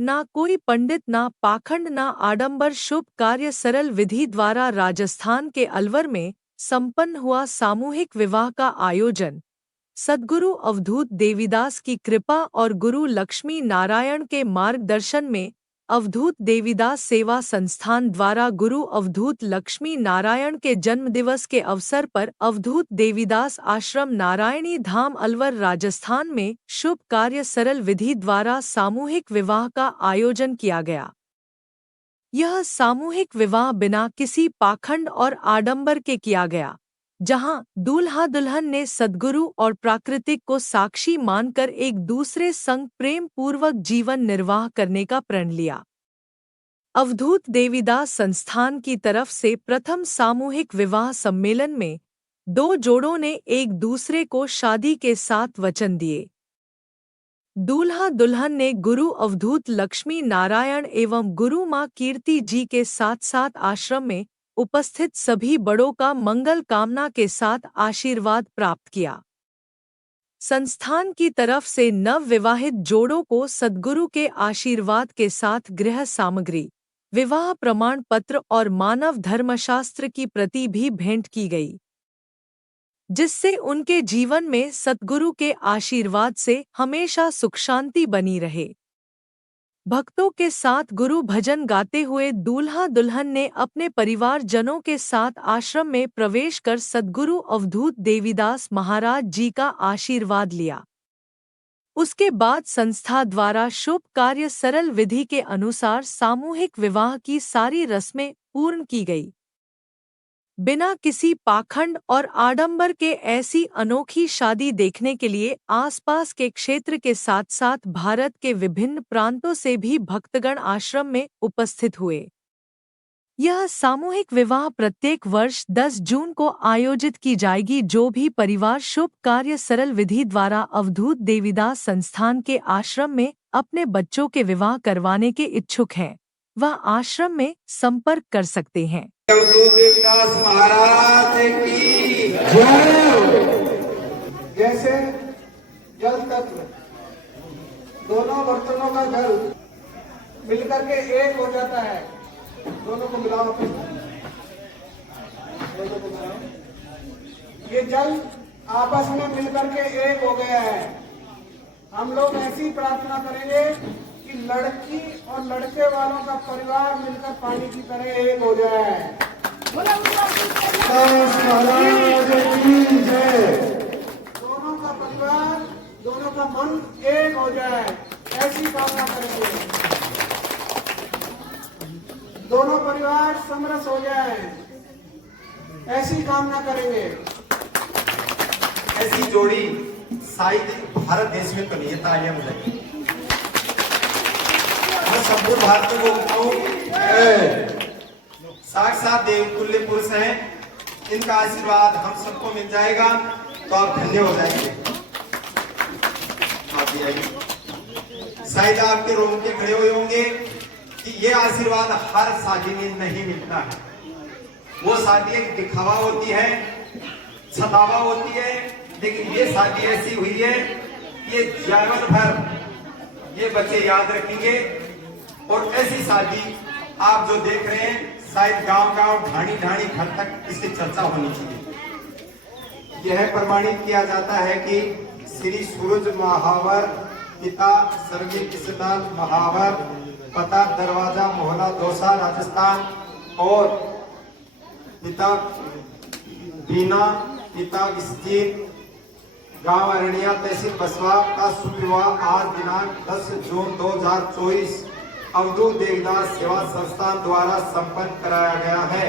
ना कोई पंडित, ना पाखंड, ना आडंबर, शुभ कार्य सरल विधि द्वारा राजस्थान के अलवर में संपन्न हुआ सामूहिक विवाह का आयोजन सद्गुरु अवधूत देवीदास की कृपा और गुरु लक्ष्मी नारायण के मार्गदर्शन में अवधूत देवीदास सेवा संस्थान द्वारा गुरु अवधूत लक्ष्मी नारायण के जन्मदिवस के अवसर पर अवधूत देवीदास आश्रम नारायणी धाम अलवर राजस्थान में शुभ कार्य सरल विधि द्वारा सामूहिक विवाह का आयोजन किया गया। यह सामूहिक विवाह बिना किसी पाखंड और आडंबर के किया गया, जहां दूल्हा दुल्हन ने सद्गुरु और प्राकृतिक को साक्षी मानकर एक दूसरे संग प्रेम पूर्वक जीवन निर्वाह करने का प्रण लिया। अवधूत देवीदास संस्थान की तरफ से प्रथम सामूहिक विवाह सम्मेलन में दो जोड़ों ने एक दूसरे को शादी के साथ वचन दिए। दूल्हा दुल्हन ने गुरु अवधूत लक्ष्मी नारायण एवं गुरु मां कीर्ति जी के साथ साथ आश्रम में उपस्थित सभी बड़ों का मंगल कामना के साथ आशीर्वाद प्राप्त किया। संस्थान की तरफ से नव विवाहित जोड़ों को सद्गुरु के आशीर्वाद के साथ गृह सामग्री, विवाह प्रमाण पत्र और मानव धर्मशास्त्र की प्रति भी भेंट की गई, जिससे उनके जीवन में सद्गुरु के आशीर्वाद से हमेशा सुख शांति बनी रहे। भक्तों के साथ गुरु भजन गाते हुए दूल्हा दुल्हन ने अपने परिवारजनों के साथ आश्रम में प्रवेश कर सद्गुरु अवधूत देवीदास महाराज जी का आशीर्वाद लिया। उसके बाद संस्था द्वारा शुभ कार्य सरल विधि के अनुसार सामूहिक विवाह की सारी रस्में पूर्ण की गई। बिना किसी पाखंड और आडंबर के ऐसी अनोखी शादी देखने के लिए आसपास के क्षेत्र के साथ साथ भारत के विभिन्न प्रांतों से भी भक्तगण आश्रम में उपस्थित हुए। यह सामूहिक विवाह प्रत्येक वर्ष 10 जून को आयोजित की जाएगी। जो भी परिवार शुभ कार्य सरल विधि द्वारा अवधूत देवीदास संस्थान के आश्रम में अपने बच्चों के विवाह करवाने के इच्छुक हैं, वह आश्रम में संपर्क कर सकते हैं। अवधूत देवीदास महाराज की जय। जैसे जल तत्व दोनों बर्तनों का जल मिलकर के एक हो जाता है, दोनों को मिलाओ, दोनों को मिलाओ, ये जल आपस में मिलकर के एक हो गया है। हम लोग ऐसी प्रार्थना करेंगे कि लड़की और लड़के वालों का परिवार मिलकर पानी की तरह एक हो जाए। दोनों का परिवार, दोनों का मन एक हो जाए, ऐसी कामना करेंगे। दोनों परिवार समरस हो जाए, ऐसी कामना करेंगे। ऐसी जोड़ी शायद भारत देश में तो नहीं है। तालियां बजाइए। मैं संपूर्ण भारत को कहूं, साक्षात देवतुल्य पुरुष हैं, इनका आशीर्वाद हम सबको मिल जाएगा तो आप धन्य हो जाएंगे। आप भी आइए। शायद आपके रोम के खड़े हुए होंगे कि ये आशीर्वाद हर शादी में नहीं मिलता है। वो शादी एक दिखावा होती है, छतावा होती है, लेकिन ये शादी ऐसी हुई है, ये जीवन भर ये बच्चे याद रखेंगे। और ऐसी शादी आप जो देख रहे हैं, शायद गांव-गांव, ढाणी-ढाणी घर तक इसकी चर्चा होनी चाहिए। यह प्रमाणित किया जाता है कि श्री सूरज महावर, पिता स्वर्गीय कृष्णलाल महावर, पता दरवाजा मोहल्ला दौसा राजस्थान, और पिता बीना, पिता विस्तीर्ण, गांव अरनिया, तहसील बसवा का शुभ विवाह आज दिनांक 10 जून 2024 अवधूत देवीदास सेवा संस्थान द्वारा संपन्न कराया गया है।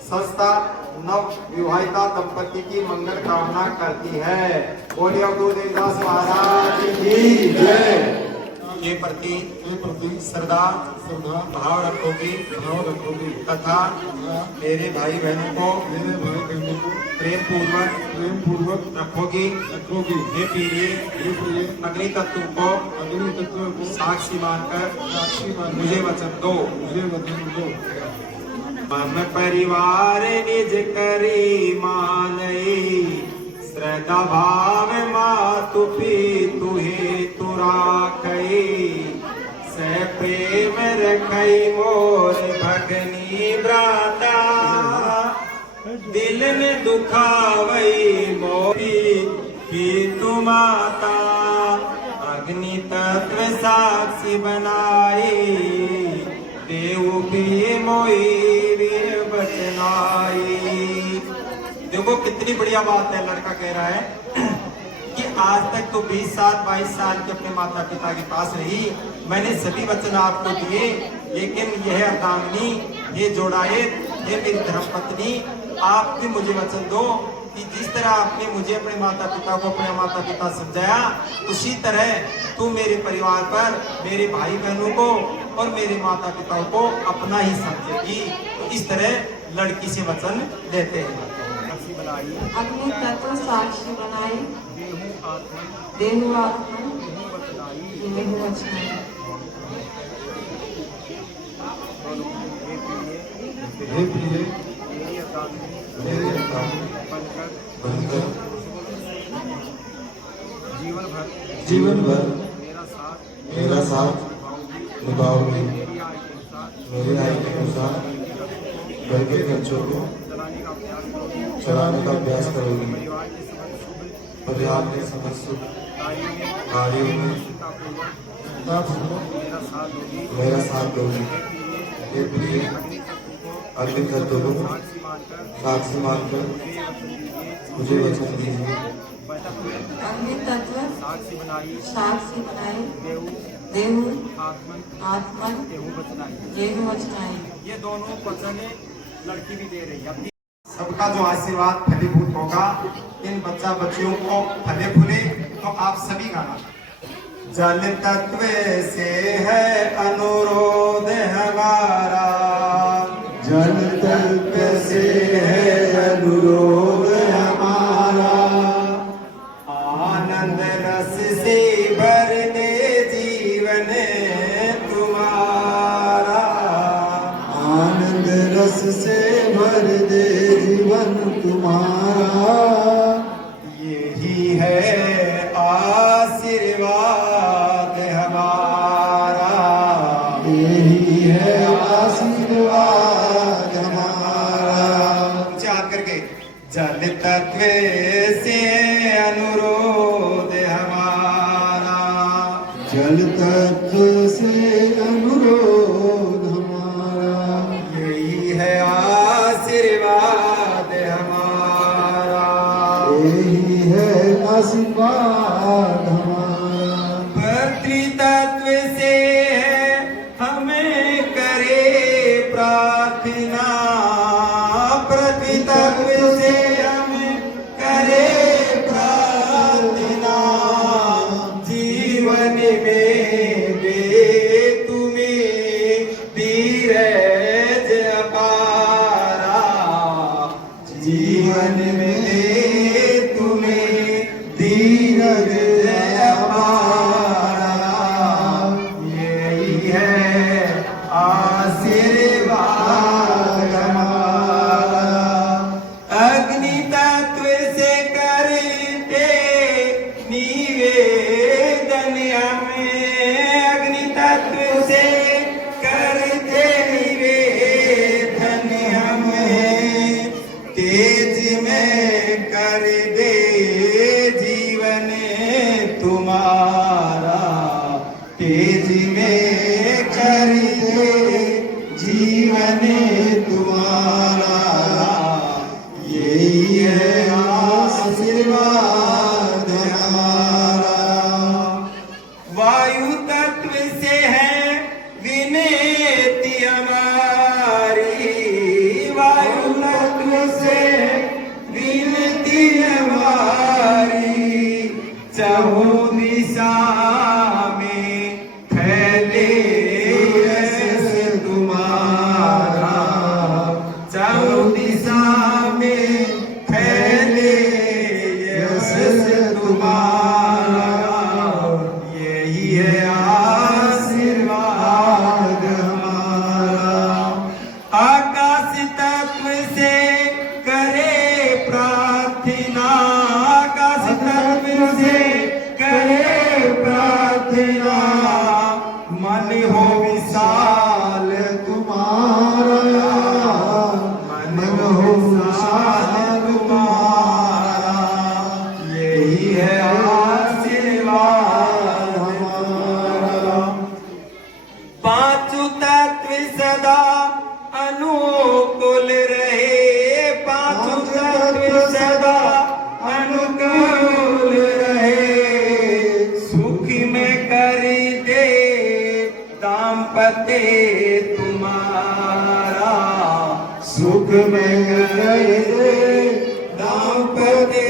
संस्था नव विवाहिता दंपति की मंगल कामना करती है। बोलिए अवधूत देवीदास महाराज की जय। के प्रति श्रद्धा भाव रखोगी तथा मेरे भाई बहनों को प्रेम पूर्वक रखोगी। हे प्रिय अग्नि तत्व को साक्षी मानकर मुझे वचन दो। मम परिवार निज करी मानई, श्रद्धा भाव मातु पितु हेतु राखई, से प्रेम रखई मोर भगनी ब्राता, दिल ने दुखावई मोरी पीतु माता, अग्नि तत्व साक्षी बनाई, देव भी मोई बचनाई। देखो कितनी बढ़िया बात है, लड़का कह रहा है कि आज तक तो 20 साल 22 साल के अपने माता पिता के पास रही, मैंने सभी वचन आपको दिए, लेकिन यह अर्धांगिनी, ये जोड़ायत, ये मेरी धर्मपत्नी, आप भी मुझे वचन दो कि जिस तरह आपने मुझे अपने माता पिता को अपने माता पिता समझाया, उसी तरह तू मेरे परिवार पर, मेरे भाई बहनों को और मेरे माता पिता को अपना ही समझेगी। तो इस तरह लड़की से वचन देते हैं। अग्नि तत्व साक्षी बनाई, देहु आत्मन देहु वचनाई। हे प्रिय मेरे बनकर जीवन भर मेरा साथ निभाओगे, मेरी आय के अनुसार घर के खर्चों को चलाने का अभ्यास करोगे, परिवार के समस्त सुख कार्यों में मेरा साथ दोगे। हे प्रिय अग्नि तत्व को साक्षी मानकर मुझे वचन दीजिए। अग्नि तत्व साक्षी बनाई, देहु आत्मन देहु वचनाई। ये दोनों वचन लड़की भी दे रही है। सबका जो आशीर्वाद फलीभूत होगा, इन बच्चा बच्चियों को फले फूले, तो आप सभी गाना। जल तत्व से है अनुरोध हमारा, जल तत्व से है अनुरोध हमारा, आनंद रस से भरने जीवन तुम्हारा, आनंद रस से भर दे जीवन तुम्हारा, यही है आशीर्वाद हमारा, यही है आशीर्वाद हमारा। ऊंचे हाथ करके, जल तत्व से अनुरोध हमारा, जल तत्व से अनुरोध हमारा, यही है आशीर्वाद हमारा, यही है आशीर्वाद हमारा। पृथ्वी तत्व से हमें करे प्रार्थना, पृथ्वी तत्व से हमें करे प्रार्थना, जीवन में दे तुम्हें धीरज अपारा, जीवन में दे तुम्हें धीरज अपारा, यही है आशीर्वाद हमारा। अग्नि तत्व से करते निवेदन हमें, अग्नि तत्व से करते निवेदन हमें, तेज में कर दे जीवन तुम्हारा, तेज में कर दे जीवन तुम्हारा, यही है आशीर्वाद हमारा। वायु तत्व से है विनती हमारी, वायु तत्व से विनती हमारी, चाहो दिशा में फैले यश तुम्हारा, चाहो दिशा में फैले यश तुम्हारा, यही है आशीर्वाद हमारा। आकाश तत्व से करे प्रार्थना, आकाश तत्व से करे विशाल तुम्हारा, मन हो विशाल तुम्हारा, यही है आशीर्वाद हमारा। पांचों तत्व सदा अनुकूल रहे, पांचों तत्व सदा अनुकूल रहे, सुख में कर दे दाम्पत्य तुम्हारा, सुख में कर दे दाम्पत्य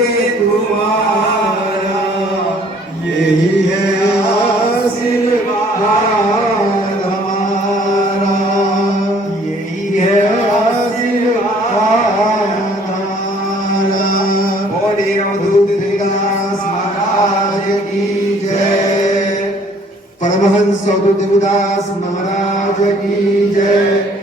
तुम्हारा, यही है आशीर्वाद हमारा, यही है आशीर्वाद हमारा। बोलिए अवधूत देवदास महाराज की जय, परमहंस अवधूत देवदास महाराज की जय।